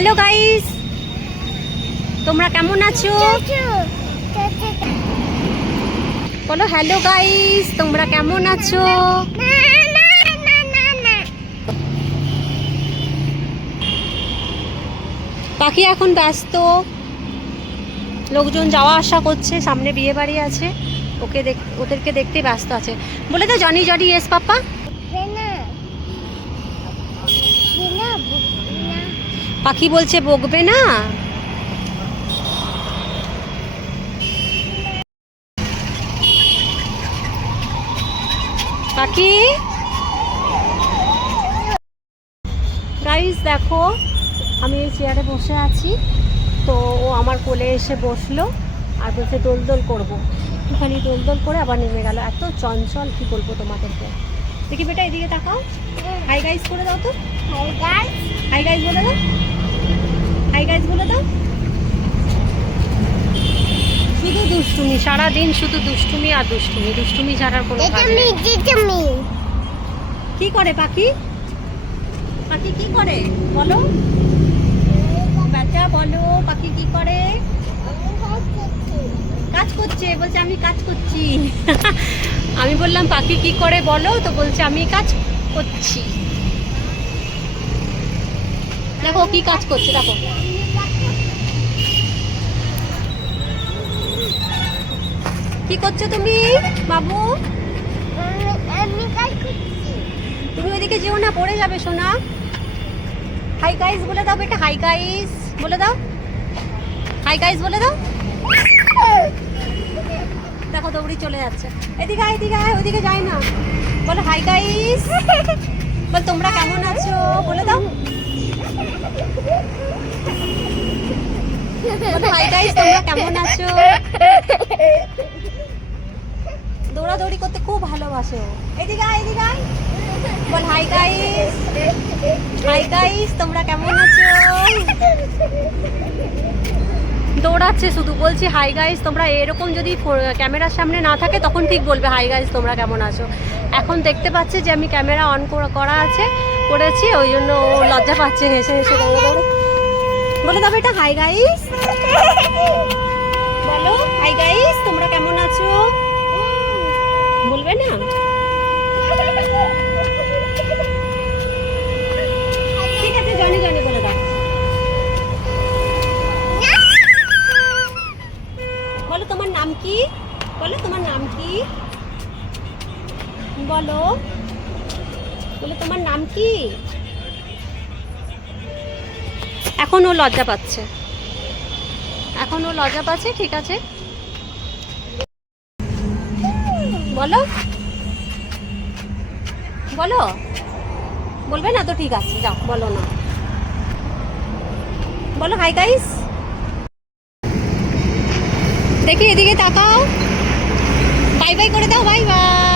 Hello guys তোমরা কেমন আছো? বলো হ্যালো গাইস তোমরা কেমন আছো? পাখি এখন ব্যস্ত। লোকজন যাওয়া আসা করছে, সামনে বিয়ে বাড়ি আছে। ওকে দেখ, ওদেরকে দেখতে ব্যস্ত আছে। বলে তো জনি জনি ইয়েস পাপা পাখি বলছে বকবে না। পাখি? গাইস দেখো আমি এই চেয়ারে বসে আছি। তো ও আমার কোলে এসে বসল আর বলছে দোল দোল করব। একটুখানি দোল দোল করে আবার নেমে গেল। এত চঞ্চল কি বলব তোমাদেরকে। দেখি বেটা এদিকে তাকাও। হাই গাইস করে দাও তো। হাই গাইস বলে দাও। হাই গাইস বলে দাও শুধু দুষ্টুমি সারা দিন শুধু দুষ্টুমি আর দুষ্টুমি। দুষ্টুমি ছাড়ার কোনো কি করে পাখি? পাখি কি করে? বলো। বাচ্চা বলো পাখি কি করে? কাজ করছে বলছে আমি কাজ করছি। আমি বললাম পাখি কি করে বলো? তো বলছে আমি কাজ করছি। দেখো কি কাজ করছে, দেখো। কি করছ তুমি, বাবু? তুমি ওইদিকে যেও না, পড়ে যাবে, সোনা। হাই গাইস বলে দাও বেটা হাই গাইস বলে দাও। হাই গাইস বলে দাও। দেখো, দৌড়ি চলে যাচ্ছে। এদিকে আয় এদিকে আয়, ওইদিকে যাই না। বলো হাই গাইস বল, তোমরা কেমন আছো? বলে দাও। হাই গাইস তোমরা কেমন আছো? দৌড়াদৌড়ি করতে খুব ভালোবাসে। এদিকে এদিকে বল হাই গাইস হাই গাইস তোমরা কেমন আছো? দৌড়াচ্ছে শুধু, বলছি হাই গাইস তোমরা এরকম যদি ক্যামেরার সামনে না থাকে, তখন ঠিক বলবে হাই গাইস তোমরা কেমন আছো? এখন দেখতে পাচ্ছে যে আমি ক্যামেরা অন করা আছে। করেছি ওই জন্য ও লজ্জা পাচ্ছে, হেসে হেসে বলে দাও এটা হাই গাইস বলো হাই গাইস তোমরা কেমন আছো? বলবে না? ঠিক আছে, জানি জানি বলে দাও। বলো, তোমার নাম কি? বলো, তোমার নাম কি? বলো। বলো তোমার নাম কি? এখন ও লজ্জা পাচ্ছে। এখন ও লজ্জা পাচ্ছে, ঠিক আছে। বলো। বলো। বলবে না তো ঠিক আছে, যাও, বলো না। বলো হাই গাইস দেখি এদিকে তাকাও। বাই বাই করে দাও বাই বাই